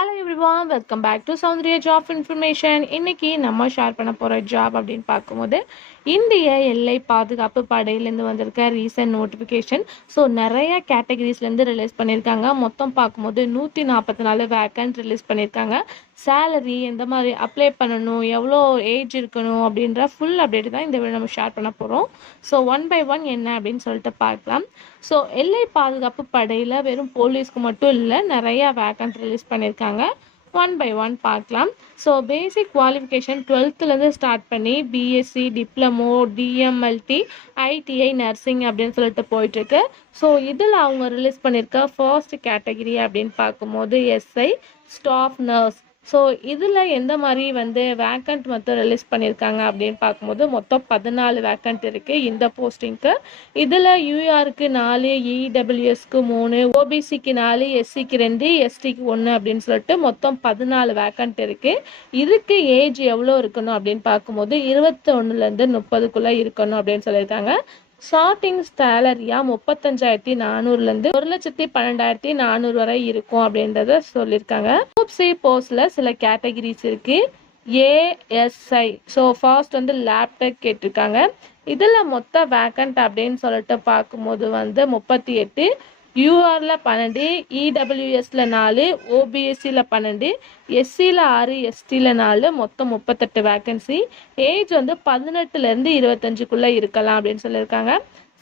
Hello everyone, welcome back to Soundarya job information. இன்னைக்கு நம்ம share பண்ண போகிற ஜாப் அப்படின்னு பார்க்கும்போது இந்திய எல்லை பாதுகாப்பு படையிலேருந்து வந்திருக்க ரீசன்ட் நோட்டிஃபிகேஷன். ஸோ நிறைய கேட்டகரிஸ்லேருந்து ரிலீஸ் பண்ணியிருக்காங்க. மொத்தம் பார்க்கும்போது 144 வேக்கன்ட் ரிலீஸ் பண்ணியிருக்காங்க. சேலரி எந்த மாதிரி அப்ளை பண்ணணும், எவ்வளோ ஏஜ் இருக்கணும் அப்படின்ற ஃபுல் அப்டேட் தான் இந்த வீடியோ நம்ம ஷேர் பண்ண போகிறோம். ஸோ ஒன் பை ஒன் என்ன அப்படின்னு சொல்லிட்டு பார்க்கலாம். ஸோ எல்லை பாதுகாப்பு படையில் வெறும் போலீஸ்க்கு மட்டும் இல்லை, நிறைய வேக்கன்ட் ரிலீஸ் பண்ணியிருக்காங்க. ஒன் பை ஒன் பார்க்கலாம். So basic qualification 12th start பண்ணி BSc, diploma, DMLT, ITI, nursing அப்படின்னு சொல்லிட்டு போயிட்டுருக்கு. ஸோ இதில் அவங்க ரிலீஸ் பண்ணியிருக்க ஃபர்ஸ்ட் கேட்டகிரி அப்படின்னு பார்க்கும்போது எஸ்ஐ ஸ்டாஃப் நர்ஸ். ஸோ இதில் எந்த மாதிரி வேக்கண்ட் மொத்தம் ரிலீஸ் பண்ணியிருக்காங்க அப்படின்னு பார்க்கும்போது மொத்தம் 14 வேக்கண்ட் இருக்குது இந்த போஸ்டிங்க்கு. இதில் யூஆருக்கு 4, இடபிள்யூஎஸ்க்கு 3, ஓபிசிக்கு 4, எஸ்சிக்கு 2, எஸ்டிக்கு 1 அப்படின்னு சொல்லிட்டு மொத்தம் 14 வேக்கண்ட் இருக்குது. இதுக்கு ஏஜ் எவ்வளோ இருக்கணும் அப்படின்னு பார்க்கும்போது 21லேருந்து 30க்குள்ளே இருக்கணும் அப்படின்னு சொல்லியிருக்காங்க. ஸ்டார்டிங் சேலரியா 35,400லேருந்து 1,12,400 வரை இருக்கும் அப்படின்றத சொல்லியிருக்காங்க. குரூப் சி போஸ்ட்ல சில கேட்டகிரிஸ் இருக்கு. ஏஎஸ்ஐ ஸோ ஃபர்ஸ்ட் லேப்டாப் கேட்டிருக்காங்க. இதில் மொத்த வேக்கண்ட் அப்படின்னு சொல்லிட்டு பார்க்கும்போது 38, யூஆரில் 12, இடபிள்யூஎஸ்ல 4, ஓபிஎஸ்சியில் 12, எஸ்சியில் 6, எஸ்டியில் 4, மொத்தம் 38 வேக்கன்சி. ஏஜ் 18லேருந்து 25க்குள்ளே இருக்கலாம் அப்படின்னு சொல்லியிருக்காங்க.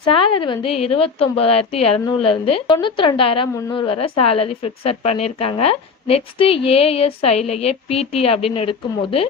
சேலரி 29,200லேருந்து 92,300 வரை சேலரி ஃபிக்ஸட் பண்ணியிருக்காங்க. நெக்ஸ்ட்டு ஏஎஸ்ஐலையே பிடி அப்படின்னு எடுக்கும்போது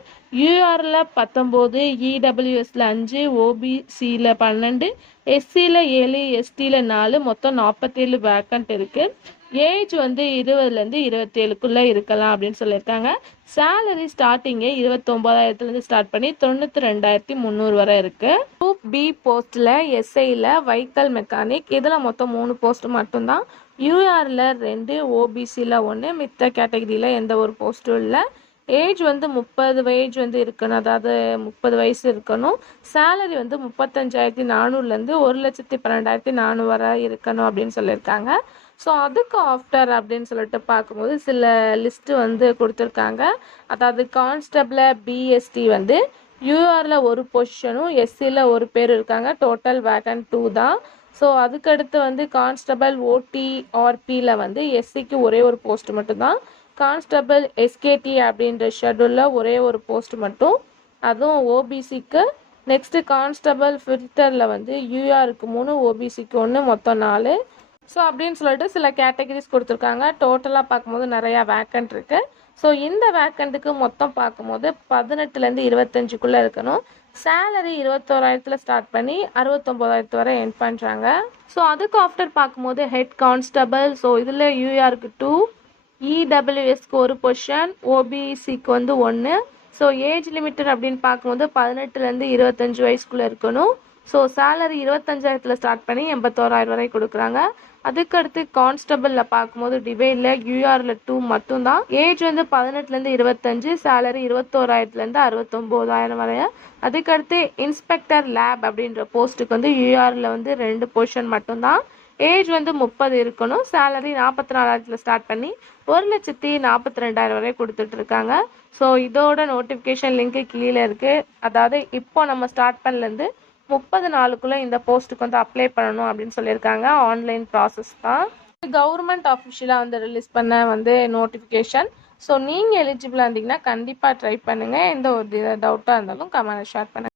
யூஆரில் 19, இடபிள்யூஎஸ்ல 5, ஓபிசியில் 12, எஸ்சியில் 7, எஸ்டியில் 4, மொத்தம் 47 வேக்கண்ட் இருக்குது. ஏஜ் 20லேருந்து 27க்குள்ளே இருக்கலாம் அப்படின்னு சொல்லியிருக்காங்க. சேலரி ஸ்டார்டிங்கே 29,000லேருந்து ஸ்டார்ட் பண்ணி 92,300 வரை இருக்குது. குரூப் பி போஸ்ட்டில் எஸ்ஐயில் வெஹிக்கல் மெக்கானிக், இதில் மொத்தம் 3 போஸ்ட் மட்டும்தான். யூஆரில் 2, ஓபிசியில் 1, மித்த கேட்டகரியில் எந்த ஒரு போஸ்ட்டும் இல்லை. ஏஜ் 30 ஏஜ் இருக்கணும், அதாவது 30 வயசு இருக்கணும். சேலரி 35,400லேருந்து 1,12,400 வரை இருக்கணும் அப்படின்னு சொல்லியிருக்காங்க. ஸோ அதுக்கு ஆஃப்டர் அப்படின்னு சொல்லிட்டு பார்க்கும்போது சில லிஸ்ட்டு கொடுத்துருக்காங்க. அதாவது கான்ஸ்டபிள் பிஎஸ்டி யூஆரில் ஒரு பொசிஷனும் எஸ்சியில் ஒரு பேர் இருக்காங்க. டோட்டல் வேக்கன்ட் 2 தான். ஸோ அதுக்கடுத்து கான்ஸ்டபிள் ஓடிஆர்பியில் எஸ்சிக்கு ஒரே ஒரு போஸ்ட் மட்டும்தான். கான்ஸ்டபிள் எஸ்கேடி அப்படின்ற ஷெட்யூலில் ஒரே ஒரு போஸ்ட் மட்டும், அதுவும் ஓபிசிக்கு. நெக்ஸ்ட்டு கான்ஸ்டபிள் ஃபில்டரில் யூஆருக்கு 3, ஓபிசிக்கு 1, மொத்தம் 4. ஸோ அப்படின்னு சொல்லிட்டு சில கேட்டகரிஸ் கொடுத்துருக்காங்க. டோட்டலாக பார்க்கும்போது நிறையா வேக்கண்ட் இருக்குது. ஸோ இந்த வேக்கண்ட்டுக்கு மொத்தம் பார்க்கும்போது 18லேருந்து 25க்குள்ளே இருக்கணும். சேலரி 21,000ல் ஸ்டார்ட் பண்ணி 69,000 வரை என் பண்ணுறாங்க. ஸோ அதுக்கு ஆஃப்டர் பார்க்கும்போது ஹெட் கான்ஸ்டபிள், ஸோ இதில் யூஆருக்கு 2, இடபிள்யூஎஸ்க்கு ஒரு பொசிஷன், ஓபிசிக்கு 1. ஸோ ஏஜ் லிமிட்டட் அப்படின்னு பார்க்கும்போது 18லேருந்து 25 வயசுக்குள்ளே இருக்கணும். ஸோ சேலரி 25,000ல் ஸ்டார்ட் பண்ணி 81,000 வரை கொடுக்குறாங்க. அதுக்கடுத்து கான்ஸ்டபிளில் பார்க்கும்போது டிவைடில் யூஆரில் 2 மட்டும்தான். ஏஜ் 18லேருந்து 25, சேலரி 21,000லேருந்து 69,000 வரை. அதுக்கடுத்து இன்ஸ்பெக்டர் லேப் அப்படின்ற போஸ்ட்டுக்கு யூஆரில் 2 பொசிஷன் மட்டும்தான். ஏஜ் 30 இருக்கணும். சேலரி 44,000ல் ஸ்டார்ட் பண்ணி 1,42,000 வரை கொடுத்துட்ருக்காங்க. ஸோ இதோட நோட்டிஃபிகேஷன் லிங்க்கு கீழே இருக்குது. அதாவது இப்போ நம்ம ஸ்டார்ட் பண்ணலேருந்து 30 நாளுக்குள்ளே இந்த போஸ்ட்டுக்கு அப்ளை பண்ணணும் அப்படின்னு சொல்லியிருக்காங்க. ஆன்லைன் ப்ராசஸ் தான். கவர்மெண்ட் அஃபிஷியலாக ரிலீஸ் பண்ண நோட்டிஃபிகேஷன். ஸோ நீங்கள் எலிஜிபிளாக இருந்தீங்கன்னா கண்டிப்பாக ட்ரை பண்ணுங்கள். எந்த ஒரு டவுட்டாக இருந்தாலும் கமெண்ட் ஷேர் பண்ணுங்கள்.